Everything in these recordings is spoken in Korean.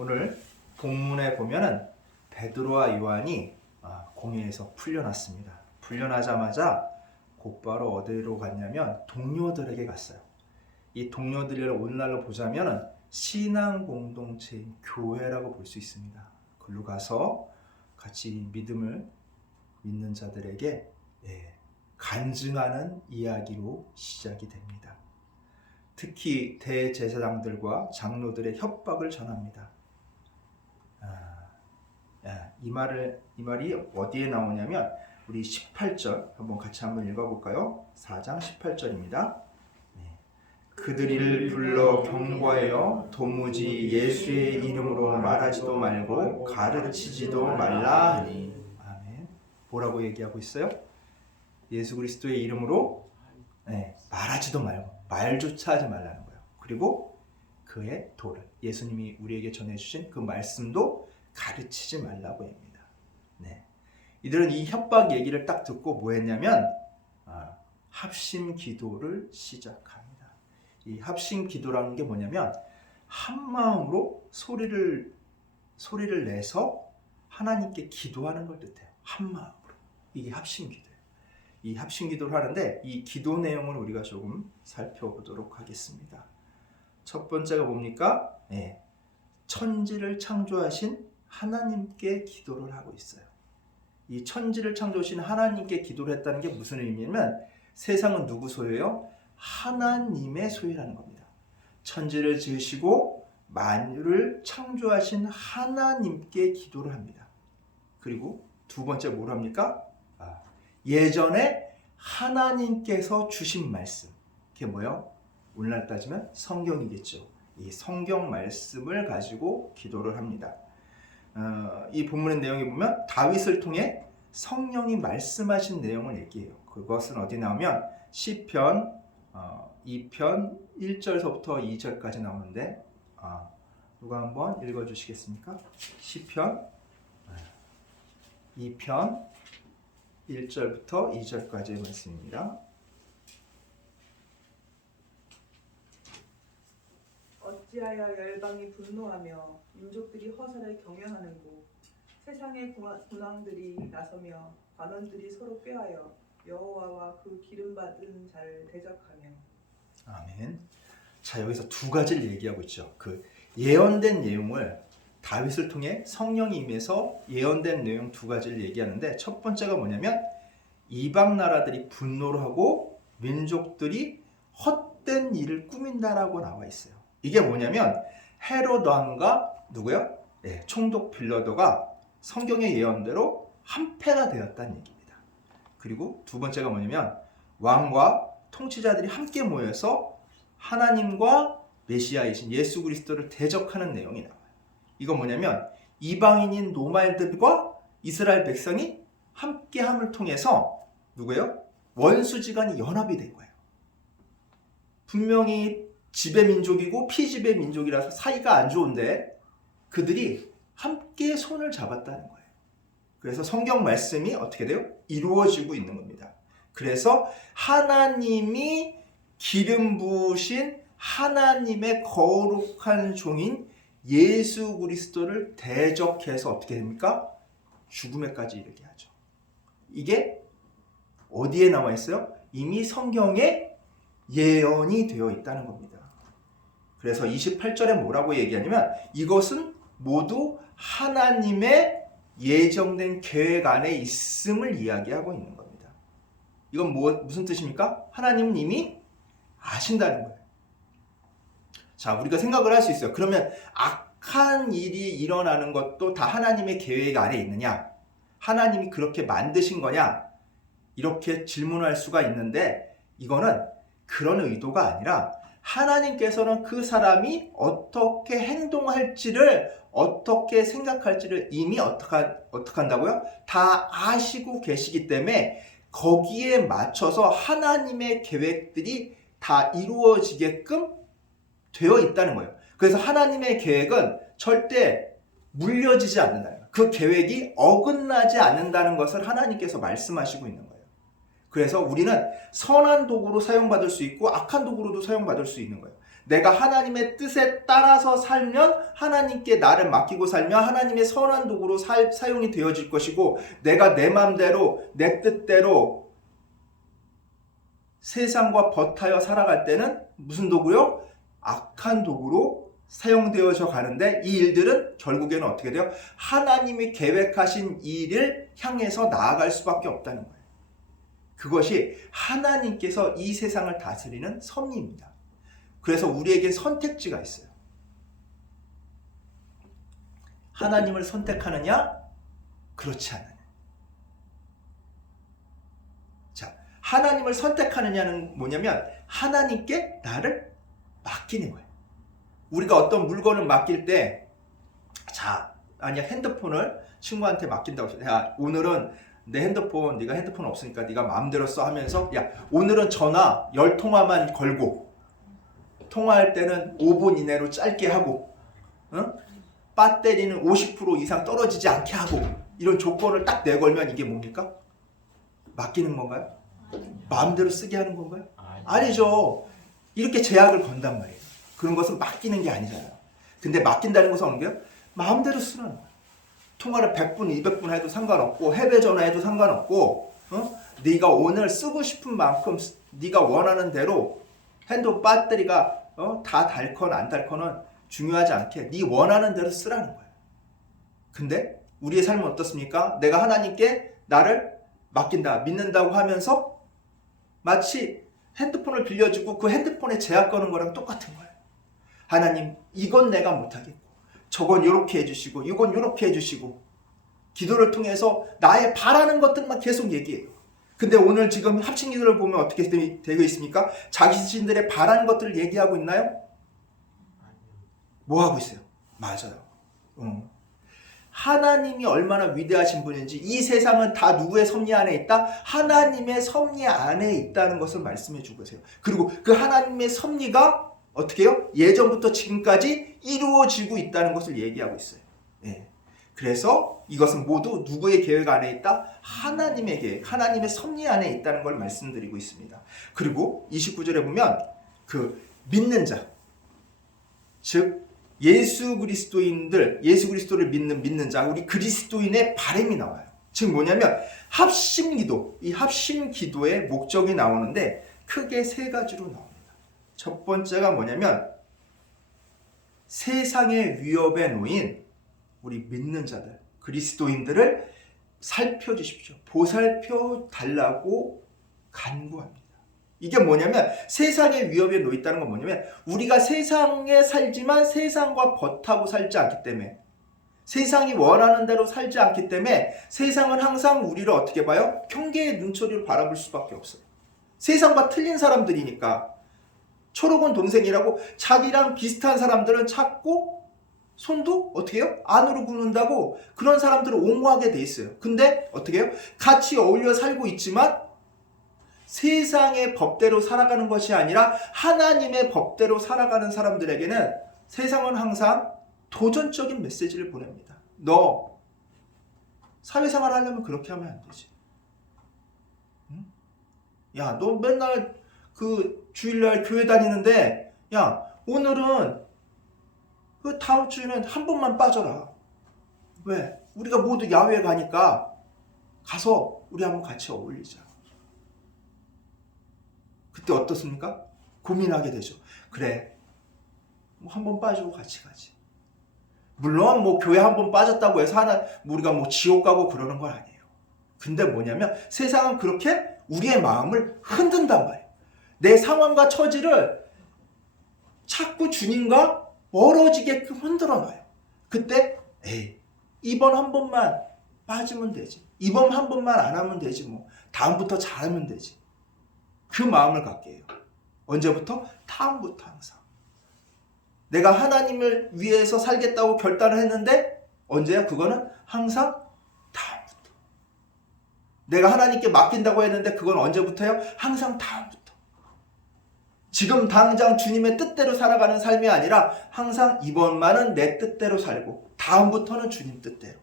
오늘 본문에 보면은 베드로와 요한이 공회에서 풀려났습니다. 풀려나자마자 곧바로 어디로 갔냐면 동료들에게 갔어요. 이 동료들을 오늘날로 보자면은 신앙 공동체인 교회라고 볼 수 있습니다. 그리로 가서 같이 믿음을 믿는 자들에게 간증하는 이야기로 시작이 됩니다. 특히 대제사장들과 장로들의 협박을 전합니다. 이 말이 어디에 나오냐면 우리 18절 한번 읽어볼까요? 4장 18절입니다. 그들을 불러 경고하여 도무지 예수의 이름으로 말하지도 말고 가르치지도 말라 하니. 아멘. 뭐라고 얘기하고 있어요? 예수 그리스도의 이름으로 말하지도 말고 말조차 하지 말라는 거예요. 그리고 그의 도를, 예수님이 우리에게 전해주신 그 말씀도 가르치지 말라고 합니다. 이들은 이 협박 얘기를 딱 듣고 뭐 했냐면 합심 기도를 시작합니다. 이 합심 기도라는 게 뭐냐면 한 마음으로 소리를 내서 하나님께 기도하는 걸 뜻해요. 한 마음으로. 이게 합심 기도예요. 이 합심 기도를 하는데 이 기도 내용을 우리가 조금 살펴보도록 하겠습니다. 첫 번째가 뭡니까? 천지를 창조하신 하나님께 기도를 하고 있어요. 이 천지를 창조하신 하나님께 기도를 했다는 게 무슨 의미냐면 세상은 누구 소유예요? 하나님의 소유라는 겁니다. 천지를 지으시고 만유를 창조하신 하나님께 기도를 합니다. 그리고 두 번째 뭘 합니까? 예전에 하나님께서 주신 말씀, 그게 뭐예요? 오늘날 따지면 성경이겠죠. 이 성경 말씀을 가지고 기도를 합니다. 이 본문의 내용에 보면 다윗을 통해 성령이 말씀하신 내용을 얘기해요. 그것은 어디 나오면 시편 2편 1절서부터 2절까지 나오는데 누가 한번 읽어주시겠습니까? 시편 2편 1절부터 2절까지의 말씀입니다. 어찌하여 열방이 분노하며 민족들이 허사를 경영하는고 세상의 군왕들이 나서며 관원들이 서로 꾀하여 여호와와 그 기름받은 자를 대적하며. 아멘. 자, 여기서 두 가지를 얘기하고 있죠. 그 예언된 내용을 다윗을 통해 성령이 임해서 예언된 내용 두 가지를 얘기하는데 첫 번째가 뭐냐면 이방 나라들이 분노를 하고 민족들이 헛된 일을 꾸민다라고 나와 있어요. 이게 뭐냐면 헤롯 왕과 누구요? 총독 빌라도가 성경의 예언대로 한패가 되었다는 얘기입니다. 그리고 두 번째가 뭐냐면 왕과 통치자들이 함께 모여서 하나님과 메시아이신 예수 그리스도를 대적하는 내용이 나와요. 이건 뭐냐면 이방인인 노말들과 이스라엘 백성이 함께함을 통해서 누구예요? 원수지간이 연합이 된 거예요. 분명히 지배 민족이고 피지배 민족이라서 사이가 안 좋은데 그들이 함께 손을 잡았다는 거예요. 그래서 성경 말씀이 어떻게 돼요? 이루어지고 있는 겁니다. 그래서 하나님이 기름 부으신 하나님의 거룩한 종인 예수 그리스도를 대적해서 어떻게 됩니까? 죽음에까지 이르게 하죠. 이게 어디에 나와 있어요? 이미 성경에 예언이 되어 있다는 겁니다. 그래서 28절에 뭐라고 얘기하냐면 이것은 모두 하나님의 예정된 계획 안에 있음을 이야기하고 있는 겁니다. 이건 무슨 뜻입니까? 하나님은 이미 아신다는 거예요. 자, 우리가 생각을 할 수 있어요. 그러면 악한 일이 일어나는 것도 다 하나님의 계획 안에 있느냐? 하나님이 그렇게 만드신 거냐? 이렇게 질문할 수가 있는데 이거는 그런 의도가 아니라 하나님께서는 그 사람이 어떻게 행동할지를 어떻게 생각할지를 이미 어떻게 한다고요? 다 아시고 계시기 때문에 거기에 맞춰서 하나님의 계획들이 다 이루어지게끔 되어 있다는 거예요. 그래서 하나님의 계획은 절대 물려지지 않는다는 거예요. 그 계획이 어긋나지 않는다는 것을 하나님께서 말씀하시고 있는 거예요. 그래서 우리는 선한 도구로 사용받을 수 있고 악한 도구로도 사용받을 수 있는 거예요. 내가 하나님의 뜻에 따라서 살면, 하나님께 나를 맡기고 살면 하나님의 선한 도구로 사용이 되어질 것이고, 내가 내 마음대로 내 뜻대로 세상과 버타여 살아갈 때는 무슨 도구요? 악한 도구로 사용되어져 가는데, 이 일들은 결국에는 어떻게 돼요? 하나님이 계획하신 일을 향해서 나아갈 수밖에 없다는 거예요. 그것이 하나님께서 이 세상을 다스리는 섭리입니다. 그래서 우리에게 선택지가 있어요. 하나님을 선택하느냐? 그렇지 않느냐. 자, 하나님을 선택하느냐는 뭐냐면 하나님께 나를 맡기는 거예요. 우리가 어떤 물건을 맡길 때, 자, 아니야, 핸드폰을 친구한테 맡긴다고 해서, 야, 오늘은 내 핸드폰, 네가 핸드폰 없으니까 네가 마음대로 써 하면서, 야, 오늘은 전화 10통화만 걸고, 통화할 때는 5분 이내로 짧게 하고, 응? 배터리는 50% 이상 떨어지지 않게 하고, 이런 조건을 딱 내걸면 이게 뭡니까? 맡기는 건가요? 마음대로 쓰게 하는 건가요? 아니죠. 이렇게 제약을 건단 말이에요. 그런 것은 맡기는 게 아니잖아요. 근데 맡긴다는 것은 어느 게요? 마음대로 쓰라는 거예요. 통화를 100분, 200분 해도 상관없고, 해외 전화해도 상관없고, 네가 오늘 쓰고 싶은 만큼 네가 원하는 대로 핸드폰 배터리가 다 닳건 안 닳건은 중요하지 않게 네 원하는 대로 쓰라는 거예요. 근데 우리의 삶은 어떻습니까? 내가 하나님께 나를 맡긴다, 믿는다고 하면서 마치 핸드폰을 빌려주고 그 핸드폰에 제약 거는 거랑 똑같은 거예요. 하나님, 이건 내가 못하겠고, 저건 이렇게 해주시고, 이건 이렇게 해주시고, 기도를 통해서 나의 바라는 것들만 계속 얘기해요. 근데 오늘 지금 합친 기도를 보면 어떻게 되어 있습니까? 자기 자신들의 바라는 것들을 얘기하고 있나요? 뭐 하고 있어요? 맞아요. 하나님이 얼마나 위대하신 분인지, 이 세상은 다 누구의 섭리 안에 있다? 하나님의 섭리 안에 있다는 것을 말씀해 주고 계세요. 그리고 그 하나님의 섭리가 어떻게 해요? 예전부터 지금까지 이루어지고 있다는 것을 얘기하고 있어요. 예. 그래서 이것은 모두 누구의 계획 안에 있다? 하나님의 계획, 하나님의 섭리 안에 있다는 걸 말씀드리고 있습니다. 그리고 29절에 보면 그 믿는 자, 즉 예수 그리스도를 믿는 자, 우리 그리스도인의 바람이 나와요. 즉 뭐냐면 합심기도, 이 합심기도의 목적이 나오는데 크게 세 가지로 나옵니다. 첫 번째가 뭐냐면 세상의 위협에 놓인 우리 믿는 자들, 그리스도인들을 살펴주십시오. 보살펴 달라고 간구합니다. 이게 뭐냐면 세상의 위협에 놓였다는 건 뭐냐면 우리가 세상에 살지만 세상과 버타고 살지 않기 때문에, 세상이 원하는 대로 살지 않기 때문에 세상은 항상 우리를 어떻게 봐요? 경계의 눈초리로 바라볼 수밖에 없어요. 세상과 틀린 사람들이니까. 초록은 동생이라고 자기랑 비슷한 사람들은 찾고 손도 어떻게 해요? 안으로 굽는다고 그런 사람들을 옹호하게 돼 있어요. 근데 어떻게 해요? 같이 어울려 살고 있지만 세상의 법대로 살아가는 것이 아니라 하나님의 법대로 살아가는 사람들에게는 세상은 항상 도전적인 메시지를 보냅니다. 너 사회생활 하려면 그렇게 하면 안 되지. 응? 야, 너 맨날 그 주일날 교회 다니는데, 야, 오늘은 그 다음 주에는 한 번만 빠져라. 왜? 우리가 모두 야외에 가니까 가서 우리 한번 같이 어울리자. 그때 어떻습니까? 고민하게 되죠. 그래, 뭐 한 번 빠지고 같이 가지. 물론 뭐 교회 한 번 빠졌다고 해서 우리가 뭐 지옥 가고 그러는 건 아니에요. 근데 뭐냐면 세상은 그렇게 우리의 마음을 흔든단 말이에요. 내 상황과 처지를 자꾸 주님과 멀어지게끔 흔들어 놔요. 그때 이번 한 번만 빠지면 되지. 이번 한 번만 안 하면 되지 뭐. 다음부터 잘하면 되지. 그 마음을 갖게 해요. 언제부터? 다음부터 항상. 내가 하나님을 위해서 살겠다고 결단을 했는데 언제야? 그거는 항상 다음부터. 내가 하나님께 맡긴다고 했는데 그건 언제부터요? 항상 다음부터. 지금 당장 주님의 뜻대로 살아가는 삶이 아니라 항상 이번만은 내 뜻대로 살고 다음부터는 주님 뜻대로.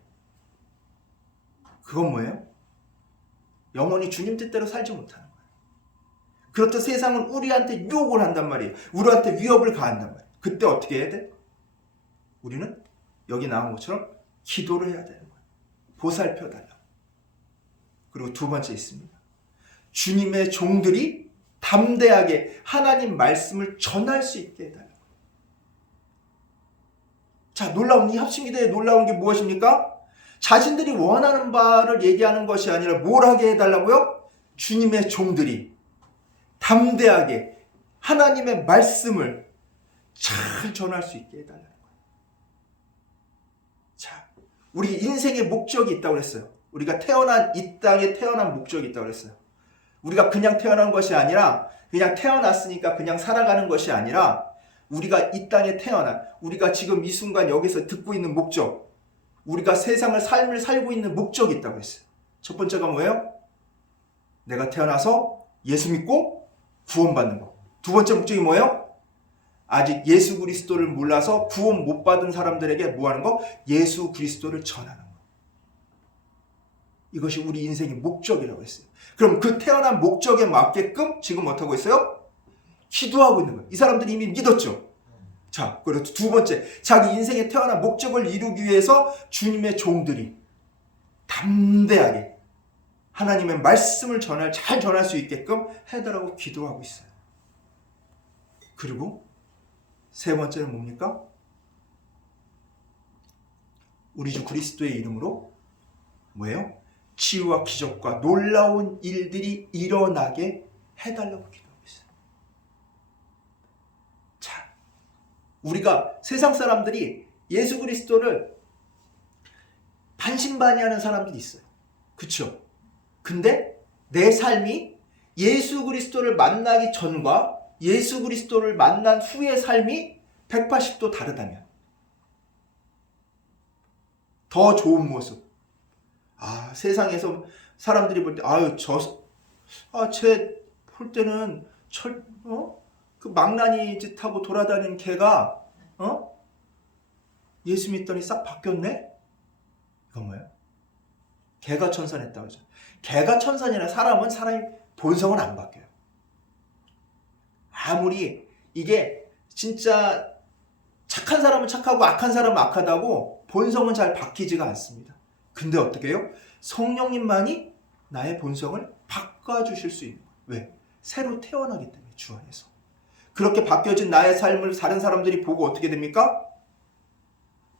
그건 뭐예요? 영원히 주님 뜻대로 살지 못하는 거예요. 그렇듯 세상은 우리한테 유혹을 한단 말이에요. 우리한테 위협을 가한단 말이에요. 그때 어떻게 해야 돼? 우리는 여기 나온 것처럼 기도를 해야 되는 거예요. 보살펴 달라고. 그리고 두 번째 있습니다. 주님의 종들이 담대하게 하나님 말씀을 전할 수 있게 해달라고. 자, 놀라운 이 합심기도에 놀라운 게 무엇입니까? 자신들이 원하는 바를 얘기하는 것이 아니라 뭘 하게 해달라고요? 주님의 종들이 담대하게 하나님의 말씀을 잘 전할 수 있게 해달라는 거예요. 자, 우리 인생의 목적이 있다고 그랬어요. 우리가 태어난 이 땅에 태어난 목적이 있다고 그랬어요. 우리가 그냥 태어난 것이 아니라 그냥 태어났으니까 그냥 살아가는 것이 아니라 우리가 이 땅에 태어난 우리가 지금 이 순간 여기서 듣고 있는 목적, 우리가 세상을 삶을 살고 있는 목적이 있다고 했어요. 첫 번째가 뭐예요? 내가 태어나서 예수 믿고 구원받는 거. 두 번째 목적이 뭐예요? 아직 예수 그리스도를 몰라서 구원 못 받은 사람들에게 뭐 하는 거? 예수 그리스도를 전하는 거. 이것이 우리 인생의 목적이라고 했어요. 그럼 그 태어난 목적에 맞게끔 지금 어떻게 하고 있어요? 기도하고 있는 거예요. 이 사람들이 이미 믿었죠. 자, 그리고 두 번째, 자기 인생에 태어난 목적을 이루기 위해서 주님의 종들이 담대하게 하나님의 말씀을 잘 전할 수 있게끔 해달라고 기도하고 있어요. 그리고 세 번째는 뭡니까? 우리 주 그리스도의 이름으로 뭐예요? 치유와 기적과 놀라운 일들이 일어나게 해달라고 기도하고 있어요. 자, 우리가 세상 사람들이 예수 그리스도를 반신반의하는 사람들이 있어요. 그렇죠? 근데 내 삶이 예수 그리스도를 만나기 전과 예수 그리스도를 만난 후의 삶이 180도 다르다면 더 좋은 모습. 세상에서 사람들이 볼 때 쟤 볼 때는 그 망나니 짓 하고 돌아다니는 걔가 예수 믿더니 싹 바뀌었네? 이건 뭐예요? 개가 천선했다고 그러죠. 개가 천선이나 사람이 본성은 안 바뀌어요. 아무리 이게 진짜 착한 사람은 착하고 악한 사람은 악하다고 본성은 잘 바뀌지가 않습니다. 근데 어떻게 해요? 성령님만이 나의 본성을 바꿔주실 수 있는 거예요. 왜? 새로 태어나기 때문에 주 안에서. 그렇게 바뀌어진 나의 삶을 다른 사람들이 보고 어떻게 됩니까?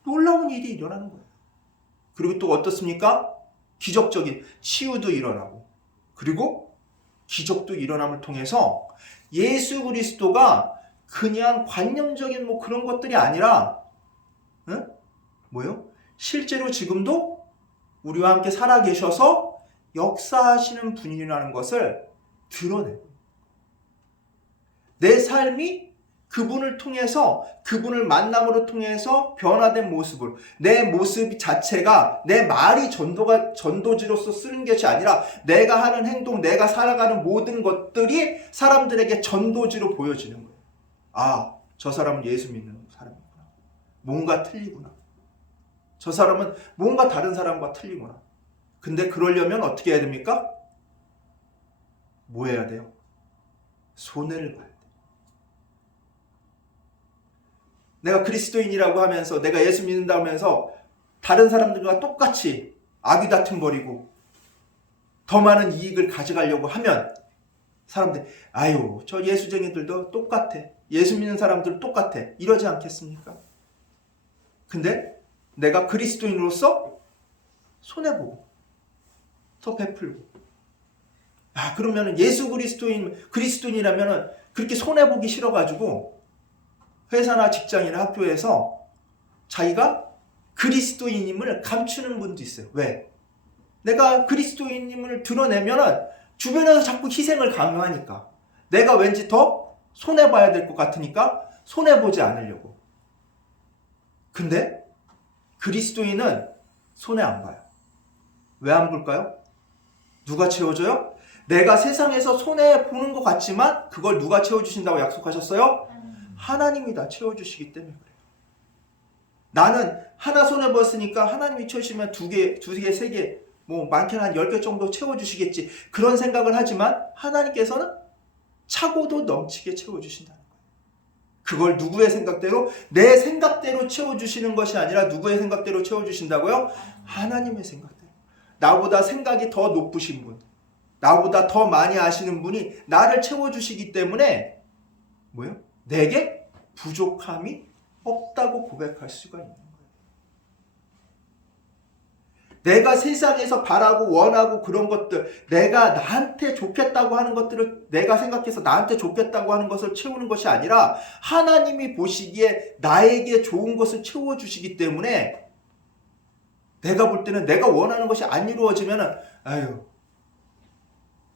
놀라운 일이 일어나는 거예요. 그리고 또 어떻습니까? 기적적인 치유도 일어나고 그리고 기적도 일어남을 통해서 예수 그리스도가 그냥 관념적인 그런 것들이 아니라 뭐예요? 실제로 지금도 우리와 함께 살아계셔서 역사하시는 분이라는 것을 드러내요. 내 삶이 그분을 통해서 그분을 만남으로 통해서 변화된 모습을 내 모습 자체가 내 말이 전도지로서 쓰는 것이 아니라 내가 하는 행동 내가 살아가는 모든 것들이 사람들에게 전도지로 보여지는 거예요. 저 사람은 예수 믿는 사람이구나. 뭔가 틀리구나. 저 사람은 뭔가 다른 사람과 틀리구나. 근데 그러려면 어떻게 해야 됩니까? 뭐 해야 돼요? 손해를 봐야 돼요. 내가 그리스도인이라고 하면서 내가 예수 믿는다 하면서 다른 사람들과 똑같이 아귀다툼 벌이고 더 많은 이익을 가져가려고 하면 사람들이 저 예수쟁이들도 똑같아. 예수 믿는 사람들 똑같아. 이러지 않겠습니까? 근데 내가 그리스도인으로서 손해보고 더 베풀고 그러면 예수 그리스도인이라면 그렇게 손해보기 싫어가지고 회사나 직장이나 학교에서 자기가 그리스도인임을 감추는 분도 있어요. 왜? 내가 그리스도인임을 드러내면 주변에서 자꾸 희생을 강요하니까 내가 왠지 더 손해봐야 될 것 같으니까 손해보지 않으려고. 근데 그리스도인은 손해 안 봐요. 왜 안 볼까요? 누가 채워줘요? 내가 세상에서 손해보는 것 같지만 그걸 누가 채워주신다고 약속하셨어요? 하나님이 다 채워주시기 때문에 그래요. 나는 하나 손해봤으니까 하나님이 채우시면 두 개, 세 개, 많게는 한 10개 정도 채워주시겠지. 그런 생각을 하지만 하나님께서는 차고도 넘치게 채워주신다는 거예요. 그걸 누구의 생각대로? 내 생각대로 채워주시는 것이 아니라 누구의 생각대로 채워주신다고요? 하나님의 생각대로. 나보다 생각이 더 높으신 분, 나보다 더 많이 아시는 분이 나를 채워주시기 때문에 뭐예요? 내게 부족함이 없다고 고백할 수가 있는 거예요. 내가 세상에서 바라고 원하고 그런 것들, 내가 나한테 좋겠다고 하는 것들을 내가 생각해서 나한테 좋겠다고 하는 것을 채우는 것이 아니라 하나님이 보시기에 나에게 좋은 것을 채워주시기 때문에 내가 볼 때는 내가 원하는 것이 안 이루어지면 아유,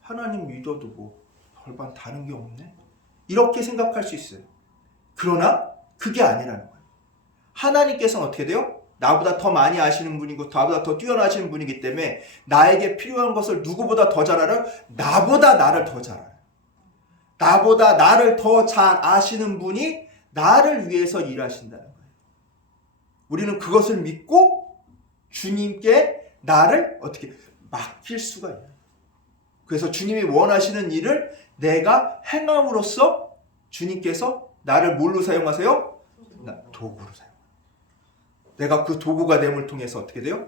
하나님 믿어도 뭐 별반 다른 게 없네? 이렇게 생각할 수 있어요. 그러나 그게 아니라는 거예요. 하나님께서는 어떻게 돼요? 나보다 더 많이 아시는 분이고 나보다 더 뛰어나시는 분이기 때문에 나에게 필요한 것을 누구보다 더 잘 알아요? 나보다 나를 더 잘 알아요. 나보다 나를 더 잘 아시는 분이 나를 위해서 일하신다는 거예요. 우리는 그것을 믿고 주님께 나를 어떻게 맡길 수가 있는 거예요. 그래서 주님이 원하시는 일을 내가 행함으로써 주님께서 나를 뭘로 사용하세요? 도구로 사용해요. 내가 그 도구가 됨을 통해서 어떻게 돼요?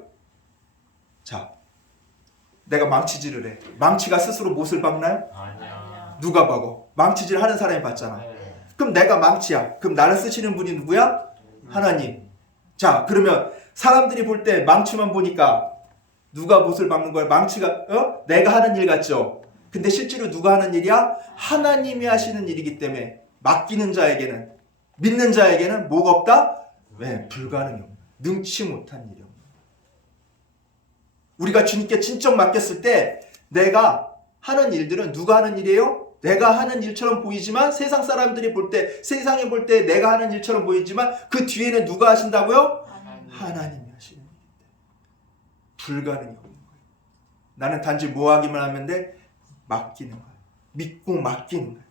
자, 내가 망치질을 해. 망치가 스스로 못을 박나요? 아니야. 누가 박어? 망치질 하는 사람이 박잖아. 네. 그럼 내가 망치야. 그럼 나를 쓰시는 분이 누구야? 하나님. 자, 그러면 사람들이 볼 때 망치만 보니까 누가 못을 박는 거야? 망치가 내가 하는 일 같죠? 근데 실제로 누가 하는 일이야? 하나님이 하시는 일이기 때문에 맡기는 자에게는, 믿는 자에게는 뭐가 없다? 왜? 불가능이 없다. 능치 못한 일이 없는 거예요. 우리가 주님께 진정 맡겼을 때 내가 하는 일들은 누가 하는 일이에요? 내가 하는 일처럼 보이지만 세상 사람들이 볼 때, 세상이 볼 때 내가 하는 일처럼 보이지만 그 뒤에는 누가 하신다고요? 하나님이 하시는 일인데 불가능이 없는 거예요. 나는 단지 뭐 하기만 하면 돼? 맡기는 거예요. 믿고 맡기는 거예요.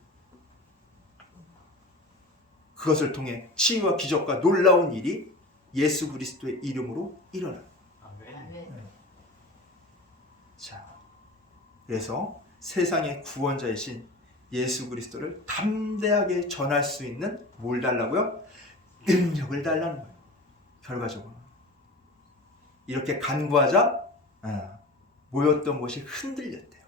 그것을 통해 치유와 기적과 놀라운 일이 예수 그리스도의 이름으로 일어나요. 자, 그래서 세상의 구원자이신 예수 그리스도를 담대하게 전할 수 있는 뭘 달라고요? 능력을 달라는 거예요. 결과적으로 이렇게 간구하자 모였던 곳이 흔들렸대요.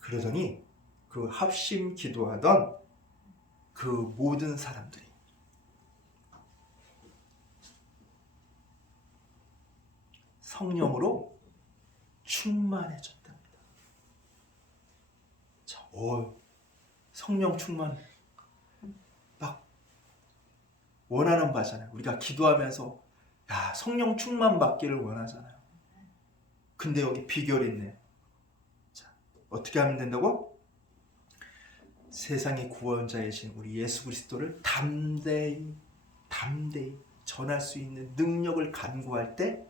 그러더니 그 합심 기도하던 그 모든 사람들이 성령으로 충만해졌답니다. 자, 성령 충만 막 원하는 바잖아요. 우리가 기도하면서 성령 충만 받기를 원하잖아요. 근데 여기 비결이 있네. 자, 어떻게 하면 된다고? 세상의 구원자이신 우리 예수 그리스도를 담대히 전할 수 있는 능력을 간구할 때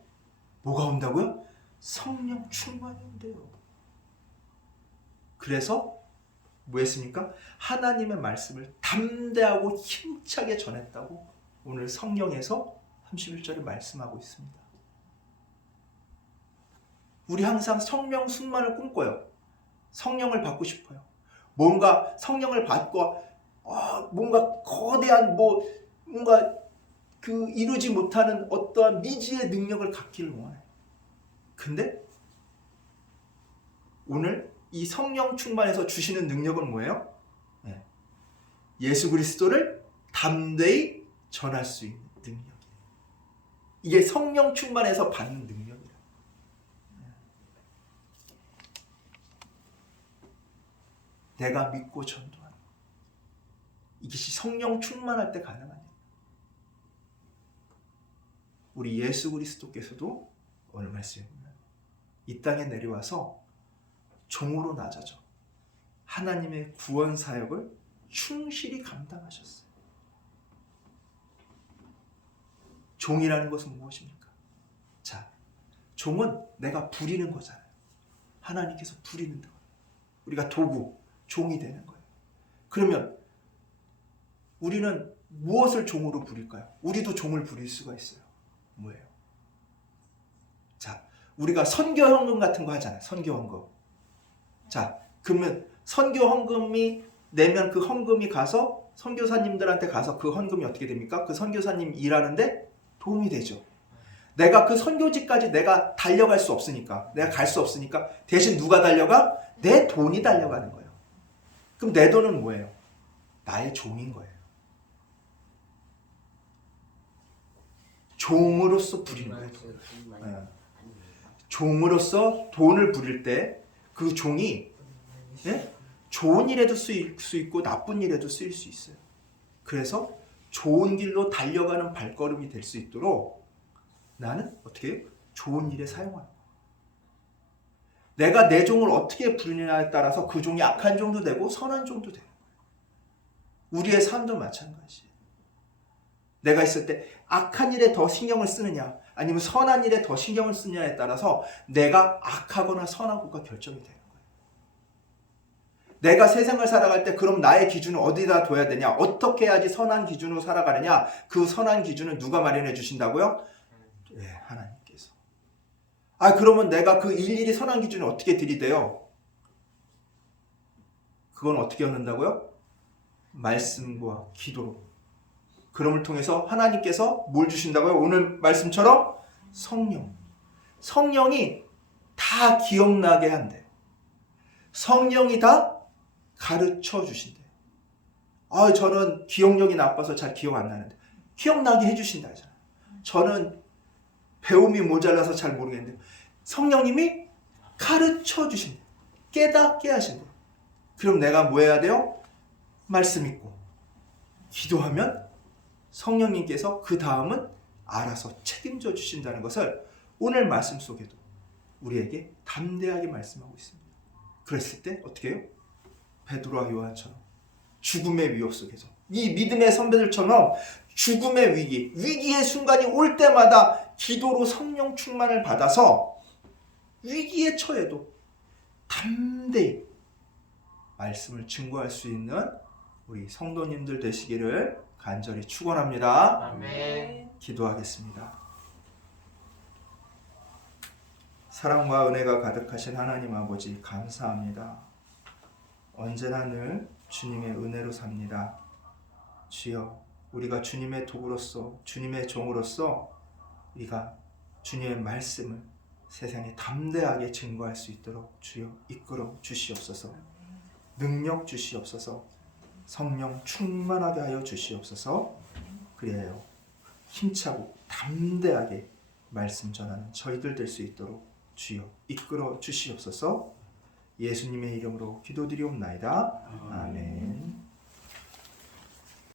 뭐가 온다고요? 성령 충만이 온대요. 그래서 뭐 했습니까? 하나님의 말씀을 담대하고 힘차게 전했다고 오늘 성령에서 31절에 말씀하고 있습니다. 우리 항상 성령 충만을 꿈꿔요. 성령을 받고 싶어요. 뭔가 성령을 받고 뭔가 거대한 뭔가 그 이루지 못하는 어떠한 미지의 능력을 갖기를 원해요. 근데 오늘 이 성령 충만에서 주시는 능력은 뭐예요? 예수 그리스도를 담대히 전할 수 있는 능력이에요. 이게 성령 충만에서 받는 능력이에요. 내가 믿고 전도하는 이것이 성령 충만할 때 가능한 일. 우리 예수 그리스도께서도 오늘 말씀에 보면 이 땅에 내려와서 종으로 낮아져 하나님의 구원 사역을 충실히 감당하셨어요. 종이라는 것은 무엇입니까? 자, 종은 내가 부리는 거잖아요. 하나님께서 부리는 거예요. 우리가 도구, 종이 되는 거예요. 그러면 우리는 무엇을 종으로 부릴까요? 우리도 종을 부릴 수가 있어요. 뭐예요? 자, 우리가 선교 헌금 같은 거 하잖아요. 선교 헌금. 자, 그러면 선교 헌금이 내면 그 헌금이 가서 선교사님들한테 가서 그 헌금이 어떻게 됩니까? 그 선교사님 일하는데 도움이 되죠. 내가 그 선교지까지 내가 달려갈 수 없으니까, 내가 갈 수 없으니까 대신 누가 달려가? 내 돈이 달려가는 거예요. 그럼 내 돈은 뭐예요? 나의 종인 거예요. 종으로서 부리는 거예요. 종으로서 돈을 부릴 때 그 종이 좋은 일에도 쓰일 수 있고 나쁜 일에도 쓰일 수 있어요. 그래서 좋은 길로 달려가는 발걸음이 될 수 있도록 나는 어떻게 해요? 좋은 일에 사용하는 거예요. 내가 내 종을 어떻게 부르느냐에 따라서 그 종이 악한 종도 되고 선한 종도 되는 거예요. 우리의 삶도 마찬가지예요. 내가 있을 때 악한 일에 더 신경을 쓰느냐 아니면 선한 일에 더 신경을 쓰느냐에 따라서 내가 악하거나 선하고가 결정이 되는 거예요. 내가 세상을 살아갈 때 그럼 나의 기준을 어디다 둬야 되냐? 어떻게 해야지 선한 기준으로 살아가느냐? 그 선한 기준은 누가 마련해 주신다고요? 네, 하나님께서. 그러면 내가 그 일일이 선한 기준을 어떻게 들이대요? 그건 어떻게 얻는다고요? 말씀과 기도로. 그럼을 통해서 하나님께서 뭘 주신다고요? 오늘 말씀처럼 성령. 성령이 다 기억나게 한대. 성령이 다 가르쳐 주신대. 저는 기억력이 나빠서 잘 기억 안 나는데 기억나게 해주신다 하잖아요. 저는 배움이 모자라서 잘 모르겠는데 성령님이 가르쳐 주신대. 깨닫게 하신대. 그럼 내가 뭐 해야 돼요? 말씀 읽고 기도하면 성령님께서 그 다음은 알아서 책임져 주신다는 것을 오늘 말씀 속에도 우리에게 담대하게 말씀하고 있습니다. 그랬을 때 어떻게 해요? 베드로와 요한처럼 죽음의 위협 속에서 이 믿음의 선배들처럼 죽음의 위기의 순간이 올 때마다 기도로 성령 충만을 받아서 위기에 처해도 담대히 말씀을 증거할 수 있는 우리 성도님들 되시기를 간절히 축원합니다. 아멘. 기도하겠습니다. 사랑과 은혜가 가득하신 하나님 아버지 감사합니다. 언제나 늘 주님의 은혜로 삽니다. 주여, 우리가 주님의 도구로서 주님의 종으로서 우리가 주님의 말씀을 세상에 담대하게 증거할 수 있도록 주여 이끌어 주시옵소서. 능력 주시옵소서. 성령 충만하게 하여 주시옵소서. 그래요 힘차고 담대하게 말씀 전하는 저희들 될 수 있도록 주여 이끌어 주시옵소서. 예수님의 이름으로 기도드리옵나이다. 아멘.